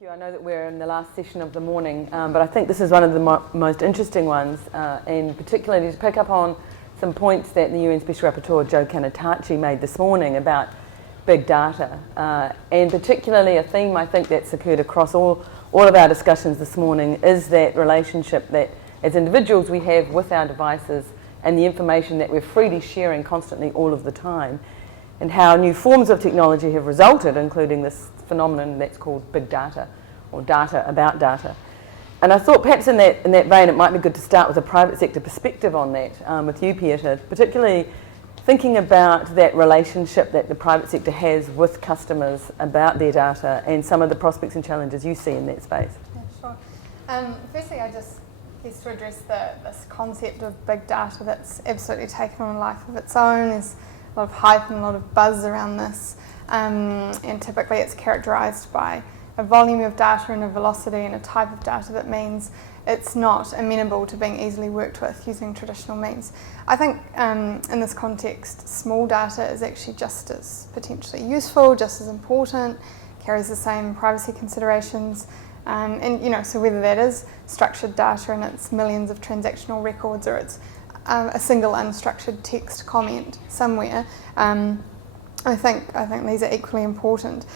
Thank you. I know that we're in the last session of the morning, but I think this is one of the most interesting ones, and particularly to pick up on some points that the UN Special Rapporteur Joe Kanatachi made this morning about big data, and particularly a theme I think that's occurred across all of our discussions this morning is that relationship that as individuals we have with our devices and the information that we're freely sharing constantly all of the time, and how new forms of technology have resulted, including this phenomenon that's called big data, or data about data. And I thought perhaps in that vein it might be good to start with a private sector perspective on that, with you, Pieta, particularly thinking about that relationship that the private sector has with customers about their data and some of the prospects and challenges you see in that space. Yeah, sure. Firstly, I just guess to address this concept of big data that's absolutely taken on a life of its own. There's a lot of hype and a lot of buzz around this, and typically it's characterised by a volume of data and a velocity and a type of data that means it's not amenable to being easily worked with using traditional means. I think in this context, small data is actually just as potentially useful, just as important, carries the same privacy considerations, and so whether that is structured data and it's millions of transactional records or it's a single unstructured text comment somewhere, I think these are equally important.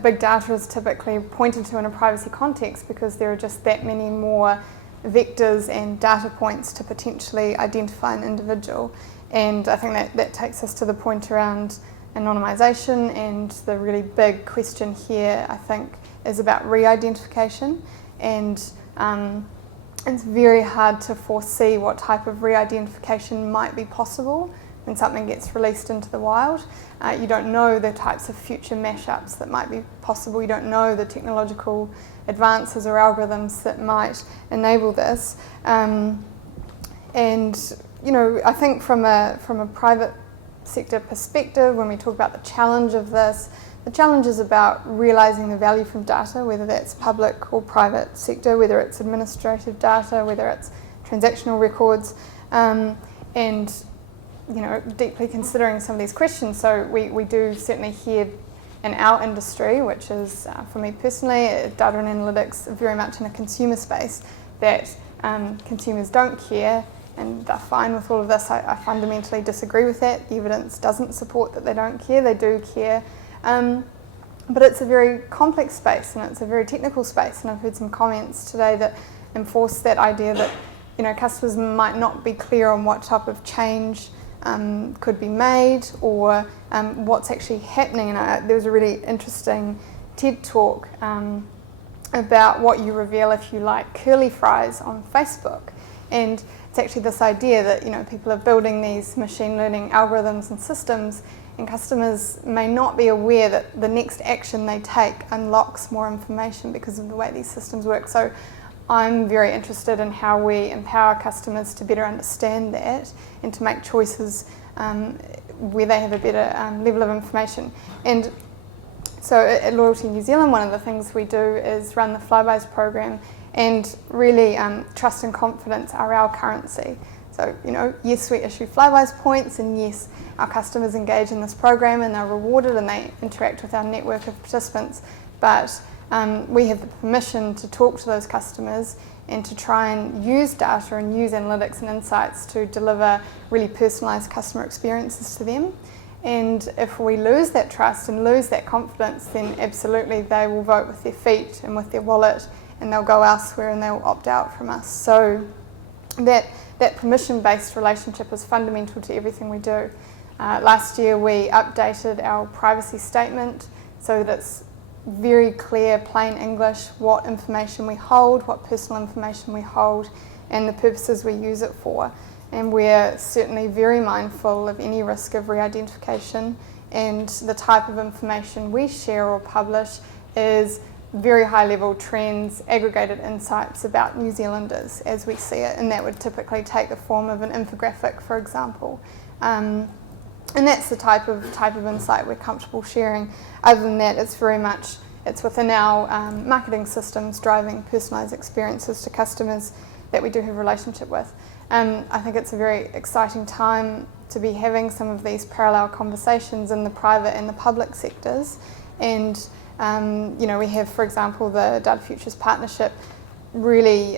Big data is typically pointed to in a privacy context because there are just that many more vectors and data points to potentially identify an individual. And I think that takes us to the point around anonymisation, and the really big question here, I think, is about re-identification. And it's very hard to foresee what type of re-identification might be possible when something gets released into the wild. You don't know the types of future mashups that might be possible. You don't know the technological advances or algorithms that might enable this. I think from a private sector perspective, when we talk about the challenge of this, the challenge is about realising the value from data, whether that's public or private sector, whether it's administrative data, whether it's transactional records, and deeply considering some of these questions. So we do certainly hear in our industry, which is, for me personally, data and analytics very much in a consumer space, that consumers don't care and they're fine with all of this. I fundamentally disagree with that. The evidence doesn't support that they don't care, they do care. But it's a very complex space and it's a very technical space, and I've heard some comments today that enforce that idea that customers might not be clear on what type of change could be made or what's actually happening. And there was a really interesting TED talk about what you reveal if you like curly fries on Facebook. And it's actually this idea that people are building these machine learning algorithms and systems, and customers may not be aware that the next action they take unlocks more information because of the way these systems work. So I'm very interested in how we empower customers to better understand that and to make choices where they have a better level of information. And so at Loyalty New Zealand, one of the things we do is run the Flybys program, and really trust and confidence are our currency. So, yes, we issue Flybys points, and yes, our customers engage in this program and they're rewarded and they interact with our network of participants, but we have the permission to talk to those customers and to try and use data and use analytics and insights to deliver really personalised customer experiences to them. And if we lose that trust and lose that confidence, then absolutely they will vote with their feet and with their wallet, and they'll go elsewhere and they'll opt out from us. So that permission-based relationship is fundamental to everything we do. Last year we updated our privacy statement so that it's very clear, plain English, what information we hold, what personal information we hold, and the purposes we use it for. And we're certainly very mindful of any risk of re-identification, and the type of information we share or publish is very high-level trends, aggregated insights about New Zealanders as we see it, and that would typically take the form of an infographic, for example. And that's the type of insight we're comfortable sharing. Other than that, it's within our marketing systems driving personalised experiences to customers that we do have a relationship with. I think it's a very exciting time to be having some of these parallel conversations in the private and the public sectors, and We have, for example, the Data Futures Partnership really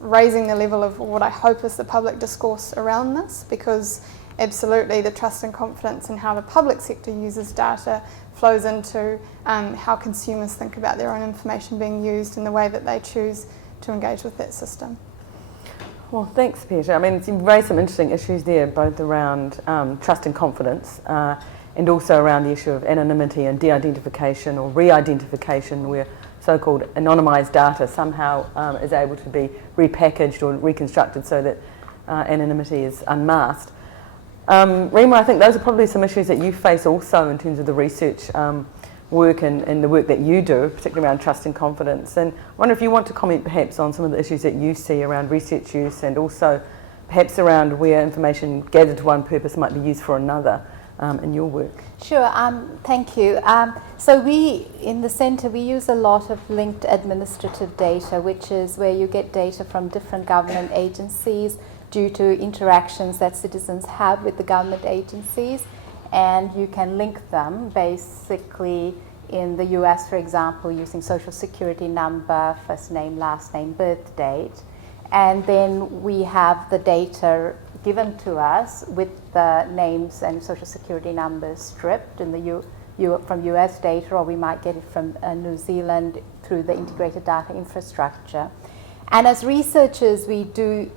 raising the level of what I hope is the public discourse around this, because absolutely the trust and confidence in how the public sector uses data flows into how consumers think about their own information being used and the way that they choose to engage with that system. Well, thanks, Pieta. I mean, you've raised some interesting issues there, both around trust and confidence, and also around the issue of anonymity and de-identification or re-identification, where so-called anonymised data somehow is able to be repackaged or reconstructed so that anonymity is unmasked. Rhema, I think those are probably some issues that you face also in terms of the research work and the work that you do, particularly around trust and confidence. And I wonder if you want to comment perhaps on some of the issues that you see around research use and also perhaps around where information gathered to one purpose might be used for another in your work. Sure, thank you. So we, in the centre, we use a lot of linked administrative data, which is where you get data from different government agencies due to interactions that citizens have with the government agencies, and you can link them basically in the US, for example, using social security number, first name, last name, birth date. And then we have the data given to us with the names and social security numbers stripped in the from US data, or we might get it from New Zealand through the integrated data infrastructure. And as researchers, we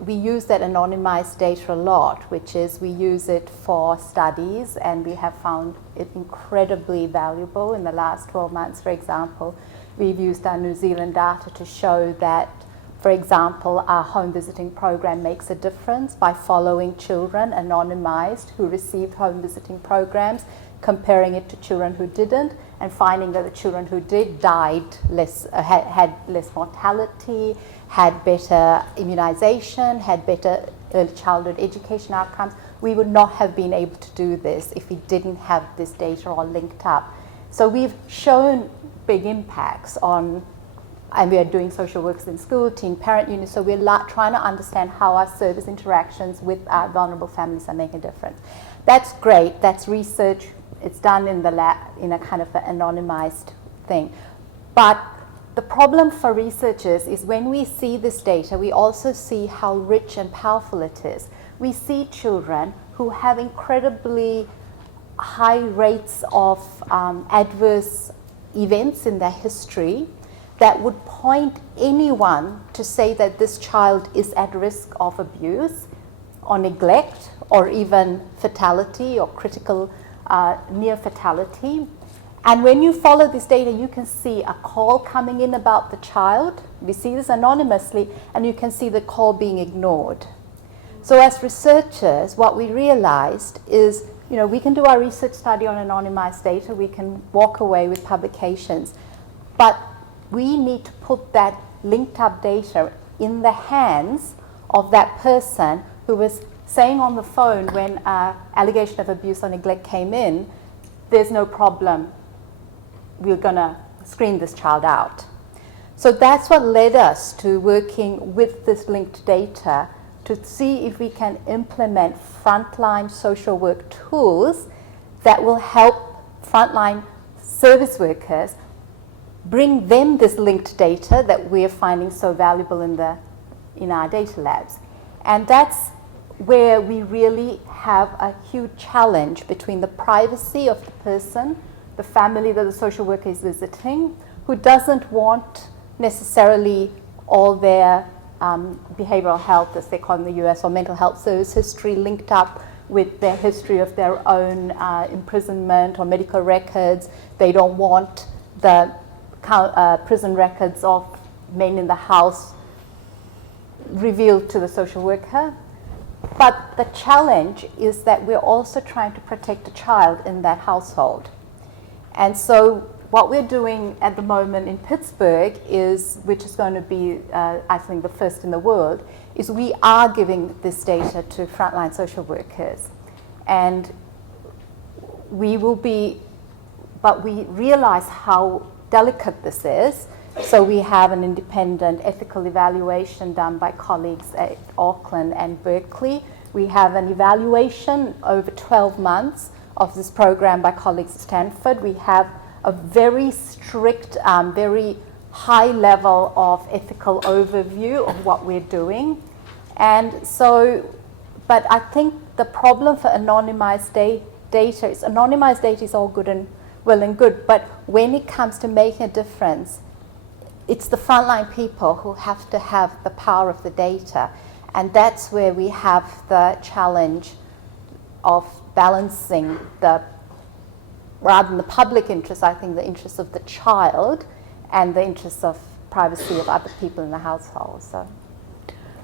use that anonymized data a lot, which is we use it for studies, and we have found it incredibly valuable. In the last 12 months, for example, we've used our New Zealand data to show that, for example, our home visiting program makes a difference by following children anonymized who received home visiting programs, comparing it to children who didn't, and finding that the children who did died less, had less mortality, had better immunization, had better early childhood education outcomes. We would not have been able to do this if we didn't have this data all linked up. So we've shown big impacts on, and we are doing social works in school, teen parent units, so we're trying to understand how our service interactions with our vulnerable families are making a difference. That's great, that's research, it's done in the lab in a kind of an anonymized thing. But the problem for researchers is when we see this data, we also see how rich and powerful it is. We see children who have incredibly high rates of adverse events in their history that would point anyone to say that this child is at risk of abuse or neglect or even fatality or critical near fatality. And when you follow this data, you can see a call coming in about the child. We see this anonymously, and you can see the call being ignored. So as researchers, what we realized is, we can do our research study on anonymized data, we can walk away with publications, but we need to put that linked up data in the hands of that person who was saying on the phone when an allegation of abuse or neglect came in, there's no problem, we're going to screen this child out. So that's what led us to working with this linked data to see if we can implement frontline social work tools that will help frontline service workers, bring them this linked data that we're finding so valuable in our data labs. And that's where we really have a huge challenge between the privacy of the person, the family that the social worker is visiting, who doesn't want necessarily all their behavioral health, as they call in the US, or mental health service history linked up with their history of their own imprisonment or medical records. They don't want the prison records of men in the house revealed to the social worker. But the challenge is that we're also trying to protect a child in that household. And so what we're doing at the moment in Pittsburgh is, which is going to be, I think, the first in the world, is we are giving this data to frontline social workers. And we will be, but we realize how delicate this is. So we have an independent ethical evaluation done by colleagues at Auckland and Berkeley. We have an evaluation over 12 months of this program by colleagues at Stanford. We have a very strict, very high level of ethical overview of what we're doing. And so, but I think the problem for anonymized data is anonymized data is all good and well and good, but when it comes to making a difference, it's the frontline people who have to have the power of the data. And that's where we have the challenge of balancing rather than the public interest, I think the interest of the child and the interests of privacy of other people in the household. So.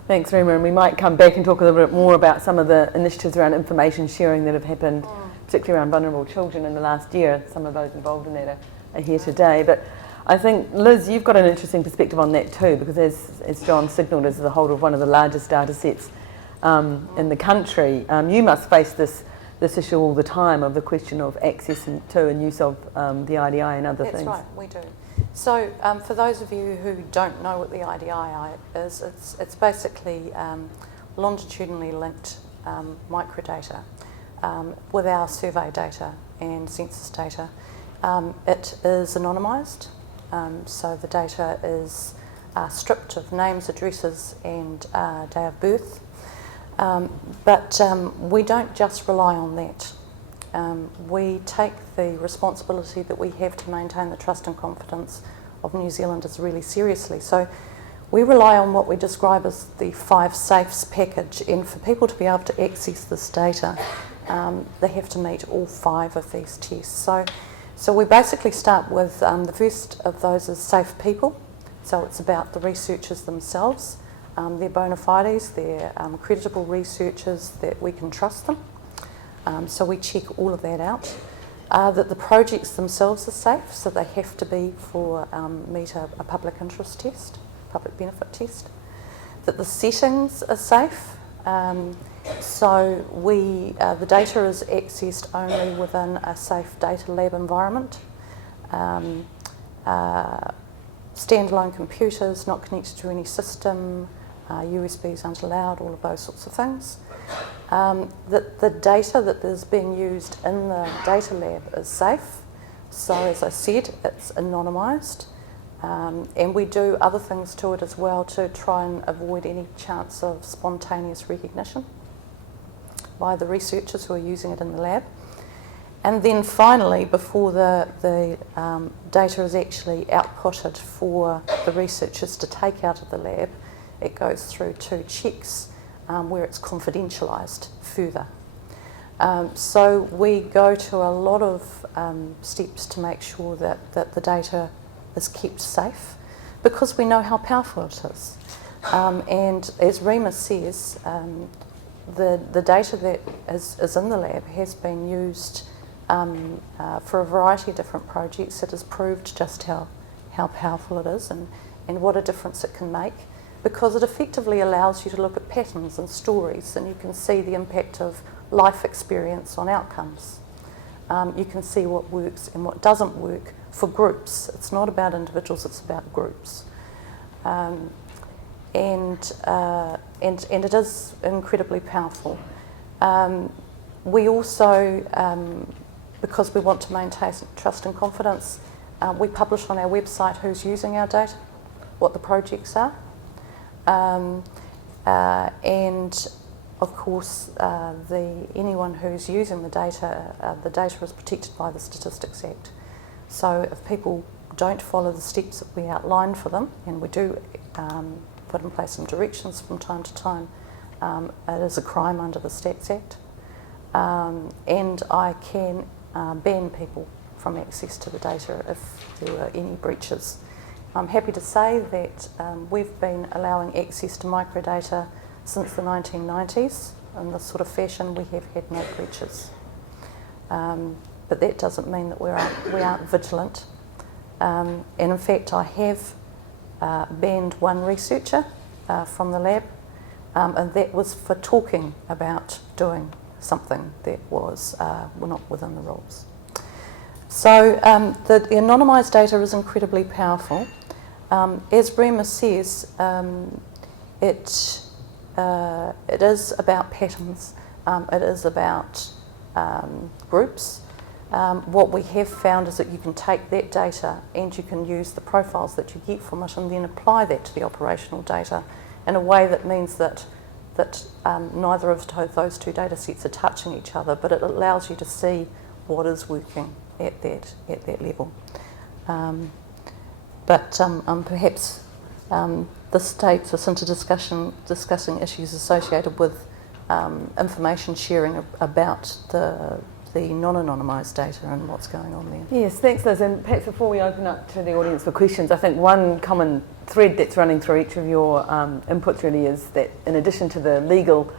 Thanks, Rhema, and we might come back and talk a little bit more about some of the initiatives around information sharing that have happened, particularly around vulnerable children in the last year. Some of those involved in that are here today. But I think, Liz, you've got an interesting perspective on that too, because as John signalled, as the holder of one of the largest data sets in the country, you must face this issue all the time of the question of access to and use of the IDI and other things. That's right, we do. So for those of you who don't know what the IDI is, it's basically longitudinally linked microdata with our survey data and census data. It is anonymised, so the data is stripped of names, addresses and day of birth. But we don't just rely on that. We take the responsibility that we have to maintain the trust and confidence of New Zealanders really seriously. So we rely on what we describe as the 5 safes package, and for people to be able to access this data, they have to meet all 5 of these tests. So we basically start with the first of those is safe people. So it's about the researchers themselves, their bona fides, they're creditable researchers, that we can trust them. So we check all of that out. That the projects themselves are safe, so they have to be for meet a public interest test, public benefit test. That the settings are safe, so the data is accessed only within a safe data lab environment. Standalone computers, not connected to any system, USBs aren't allowed, all of those sorts of things. That the data that is being used in the data lab is safe. So as I said, it's anonymised. And we do other things to it as well to try and avoid any chance of spontaneous recognition by the researchers who are using it in the lab. And then finally, before the data is actually outputted for the researchers to take out of the lab, it goes through 2 checks where it's confidentialised further. So we go to a lot of steps to make sure that the data is kept safe, because we know how powerful it is. And as Rhema says, the data that is in the lab has been used for a variety of different projects. It has proved just how powerful it is and what a difference it can make, because it effectively allows you to look at patterns and stories, and you can see the impact of life experience on outcomes. You can see what works and what doesn't work for groups. It's not about individuals, it's about groups. And it is incredibly powerful. We also, because we want to maintain trust and confidence, we publish on our website who's using our data, what the projects are. And of course, anyone who's using the data is protected by the Statistics Act. So if people don't follow the steps that we outline for them, and we do put in place some directions from time to time, it is a crime under the Stats Act. And I can ban people from access to the data if there are any breaches. I'm happy to say that we've been allowing access to microdata since the 1990s. In this sort of fashion, we have had no breaches. But that doesn't mean that we aren't vigilant. And in fact, I have banned one researcher from the lab, and that was for talking about doing something that was not within the rules. So the anonymised data is incredibly powerful. As Rhema says, it is about patterns, it is about groups, what we have found is that you can take that data and you can use the profiles that you get from it and then apply that to the operational data in a way that means that neither of those two data sets are touching each other, but it allows you to see what is working at that level. Perhaps this takes us into discussing issues associated with information sharing about the non-anonymised data and what's going on there. Yes, thanks Liz, and perhaps before we open up to the audience for questions, I think one common thread that's running through each of your inputs really is that in addition to the legal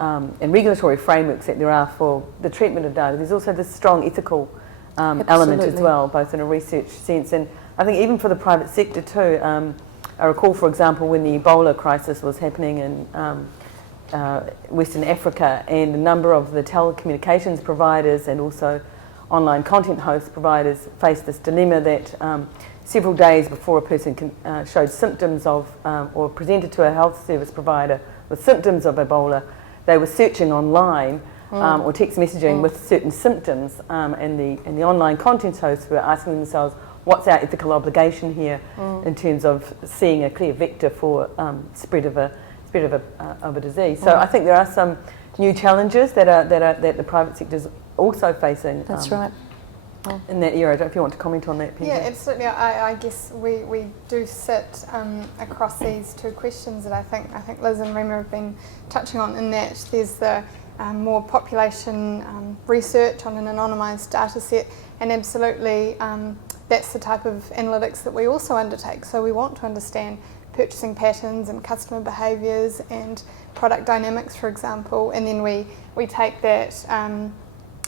and regulatory frameworks that there are for the treatment of data, there's also this strong ethical element as well, both in a research sense and I think even for the private sector too. I recall, for example, when the Ebola crisis was happening in Western Africa, and a number of the telecommunications providers and also online content host providers faced this dilemma that several days before a person showed symptoms of or presented to a health service provider with symptoms of Ebola, they were searching online or text messaging with certain symptoms, and the online content hosts were asking themselves, what's our ethical obligation here in terms of seeing a clear vector for spread of a disease? So I think there are some new challenges that the private sector is also facing. That's right. In that area. I don't know if you want to comment on that, Pieta. Yeah, absolutely. I guess we do sit across these two questions that I think Liz and Rhema have been touching on, in that there's the more population research on an anonymised data set, and absolutely that's the type of analytics that we also undertake. So we want to understand purchasing patterns and customer behaviours and product dynamics, for example, and then we take that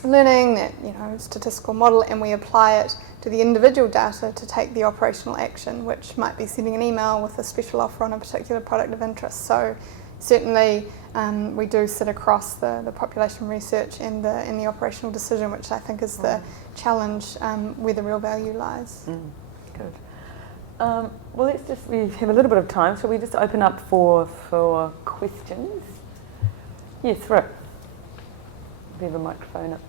learning, that statistical model, and we apply it to the individual data to take the operational action, which might be sending an email with a special offer on a particular product of interest. So certainly we do sit across the population research and the operational decision, which I think is the challenge where the real value lies. Good. Well, we have a little bit of time. Shall we just open up for questions? Yes, Rick. We have a microphone up.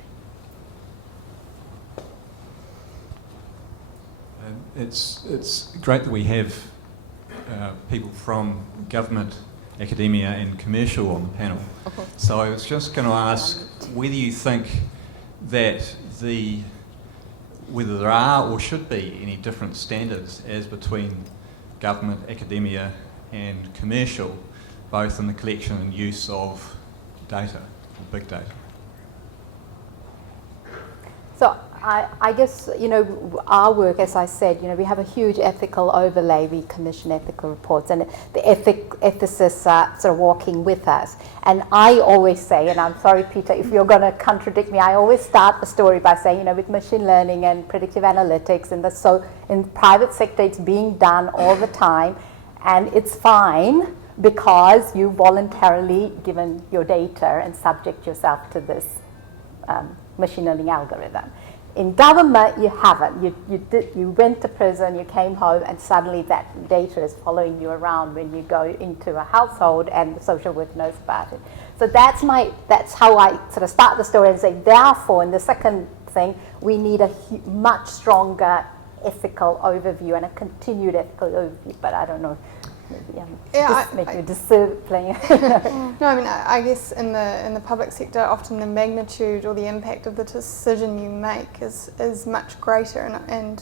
It's great that we have people from government, academia and commercial on the panel. So I was just going to ask whether you think that whether there are or should be any different standards as between government, academia and commercial, both in the collection and use of data, or big data. So I guess, our work, as I said, we have a huge ethical overlay. We commission ethical reports, and the ethicists are sort of walking with us. And I always say, and I'm sorry, Pieta, if you're going to contradict me, I always start the story by saying, with machine learning and predictive analytics, and so in private sector, it's being done all the time, and it's fine because you voluntarily given your data and subject yourself to this machine learning algorithm. In government, you haven't. You went to prison, you came home, and suddenly that data is following you around when you go into a household, and the social worker knows about it. So that's how I sort of start the story and say, therefore, in the second thing, we need a much stronger ethical overview and a continued ethical overview. But I don't know. Maybe you discipline. No, I mean, I guess in the public sector, often the magnitude or the impact of the decision you make is much greater, and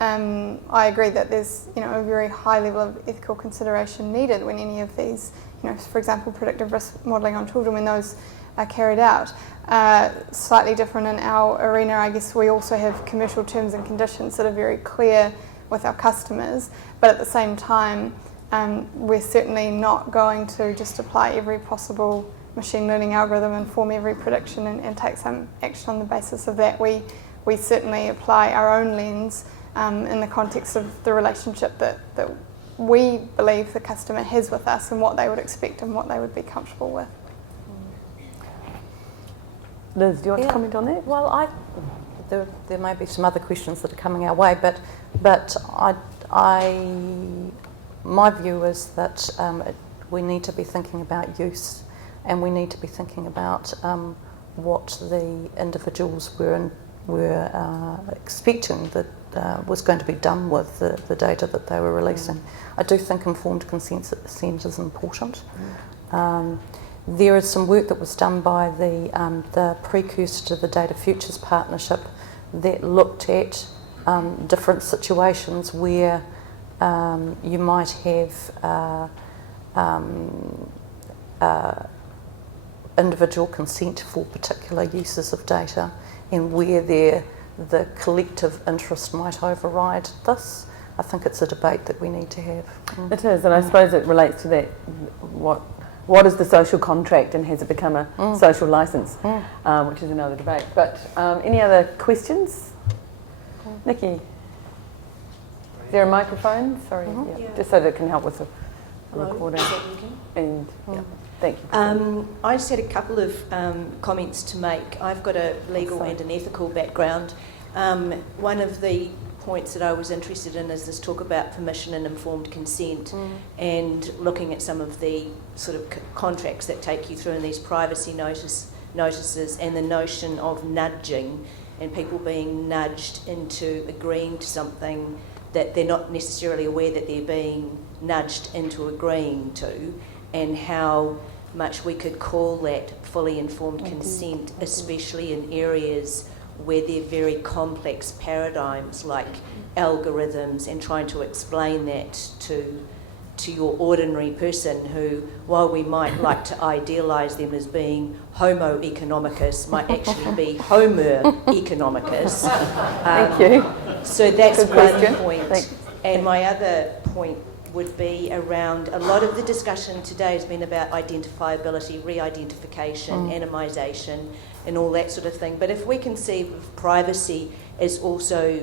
I agree that there's a very high level of ethical consideration needed when any of these, for example, predictive risk modelling on children, when those are carried out. Slightly different in our arena, I guess we also have commercial terms and conditions that are very clear with our customers, but at the same time, we're certainly not going to just apply every possible machine learning algorithm and form every prediction and take some action on the basis of that. We certainly apply our own lens in the context of the relationship that we believe the customer has with us and what they would expect and what they would be comfortable with. Liz, do you want to comment on that? Well, there may be some other questions that are coming our way, but my view is that we need to be thinking about use, and we need to be thinking about what the individuals were were expecting that was going to be done with the data that they were releasing. I do think informed consent is important. There is some work that was done by the precursor to the Data Futures Partnership that looked at different situations where you might have individual consent for particular uses of data, and where the collective interest might override this. I think it's a debate that we need to have. It is, and I suppose it relates to that, what is the social contract and has it become a social licence, which is another debate. But any other questions? Nikki? Is there a microphone? Sorry, just so that it can help with the recording. And thank you. I just had a couple of comments to make. I've got a legal and an ethical background. One of the points that I was interested in is this talk about permission and informed consent, and looking at some of the sort of contracts that take you through in these privacy notices, and the notion of nudging and people being nudged into agreeing to something that they're not necessarily aware that they're being nudged into agreeing to, and how much we could call that fully informed consent, especially in areas where they're very complex paradigms like algorithms, and trying to explain that to your ordinary person who, while we might like to idealise them as being homo economicus, might actually be homer economicus. Thank you. So that's Good one question. point. Thanks. And my other point would be around, a lot of the discussion today has been about identifiability, re-identification, anonymisation, and all that sort of thing. But if we conceive of privacy as also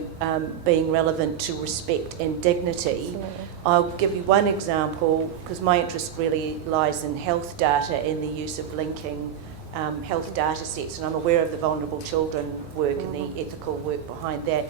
being relevant to respect and dignity, I'll give you one example, because my interest really lies in health data and the use of linking health data sets, and I'm aware of the vulnerable children work and the ethical work behind that.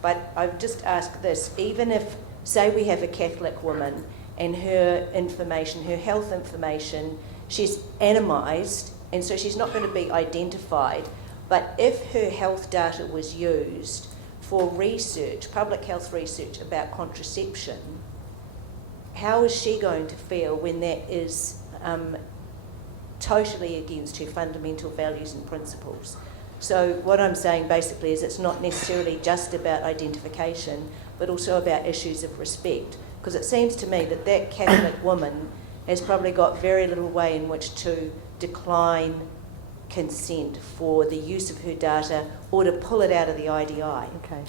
But I've just asked this, even if, say we have a Catholic woman and her information, her health information, she's anonymised, and so she's not going to be identified, but if her health data was used for research, public health research about contraception, how is she going to feel when that is totally against her fundamental values and principles? So what I'm saying basically is it's not necessarily just about identification, but also about issues of respect, because it seems to me that that Catholic woman has probably got very little way in which to decline consent for the use of her data or to pull it out of the IDI. Okay.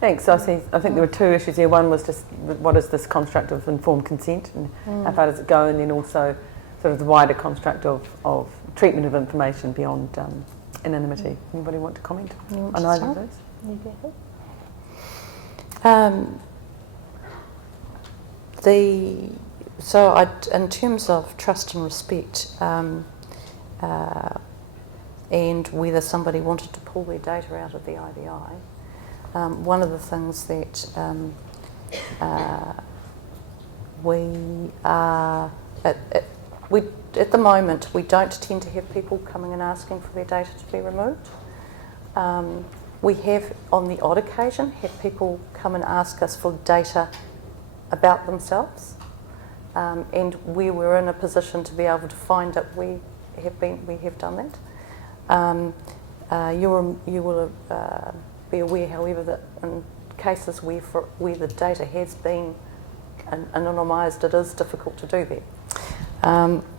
Thanks. I think there were two issues here. One was just what is this construct of informed consent and how far does it go, and then also sort of the wider construct of treatment of information beyond anonymity. Anybody want to comment on either of those? In terms of trust and respect, and whether somebody wanted to pull their data out of the IDI, one of the things that we are at the moment, we don't tend to have people coming and asking for their data to be removed. We have, on the odd occasion, had people come and ask us for data about themselves, and we were in a position to be able to find it. We have done that. You will be aware, however, that in cases where the data has been anonymised, it is difficult to do that.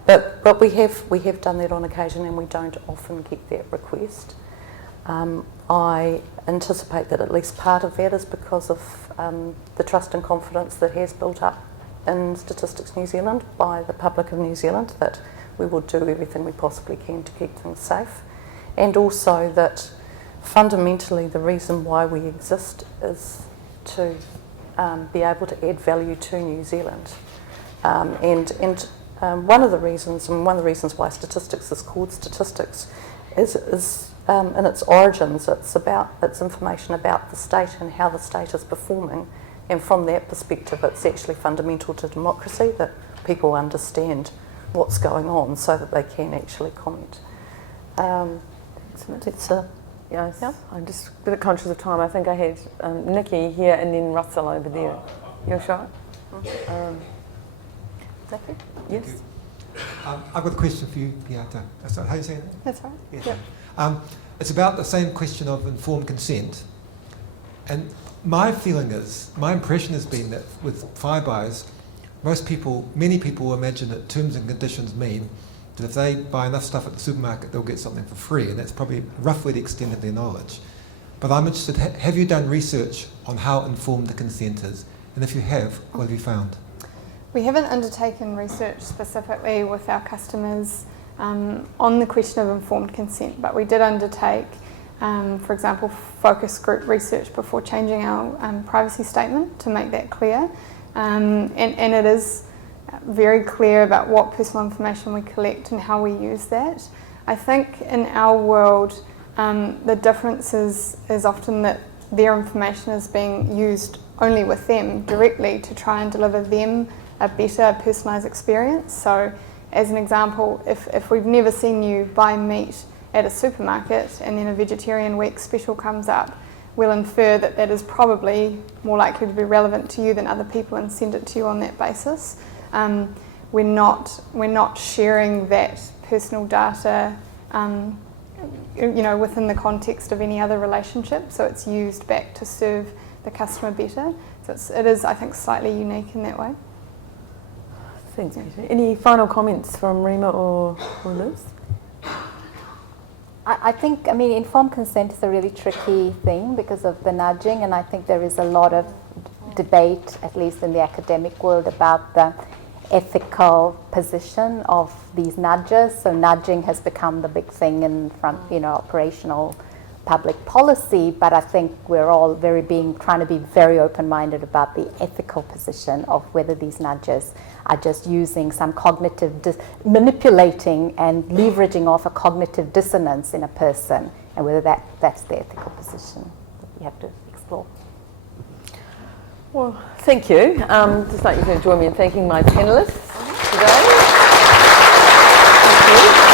But we have done that on occasion, and we don't often get that request. I anticipate that at least part of that is because of the trust and confidence that has built up in Statistics New Zealand by the public of New Zealand, that we will do everything we possibly can to keep things safe, and also that fundamentally the reason why we exist is to be able to add value to New Zealand. One of the reasons why statistics is called statistics is in its origins, it's information about the state and how the state is performing, and from that perspective it's actually fundamental to democracy that people understand what's going on so that they can actually comment. Yes, Yeah. I'm just a bit conscious of time. I think I had Nikki here and then Russell over there. Your shot? Exactly. Yes. I've got a question for you, Pieta. That's how you say that? That's right. Yes. Yep. It's about the same question of informed consent. And my impression has been that with fire-buyers, many people imagine that terms and conditions mean that if they buy enough stuff at the supermarket, they'll get something for free, and that's probably roughly the extent of their knowledge. But I'm interested, have you done research on how informed the consent is? And if you have, what have you found? We haven't undertaken research specifically with our customers on the question of informed consent, but we did undertake, for example, focus group research before changing our privacy statement to make that clear. And it is very clear about what personal information we collect and how we use that. I think in our world, the difference is often that their information is being used only with them directly to try and deliver them a better personalised experience. So as an example, if we've never seen you buy meat at a supermarket and then a vegetarian week special comes up, we'll infer that that is probably more likely to be relevant to you than other people and send it to you on that basis. We're not sharing that personal data within the context of any other relationship, so it's used back to serve the customer better. So it is, I think, slightly unique in that way. Thanks, Peter. Any final comments from Rhema or Liz? I think, informed consent is a really tricky thing because of the nudging, and I think there is a lot of debate, at least in the academic world, about the ethical position of these nudges. So nudging has become the big thing in front, operational public policy, but I think we're all trying to be very open-minded about the ethical position of whether these nudges are just using some cognitive, manipulating and leveraging off a cognitive dissonance in a person, and whether that's the ethical position that we have to explore. Well, thank you. Just like you to join me in thanking my panellists today. Thank you.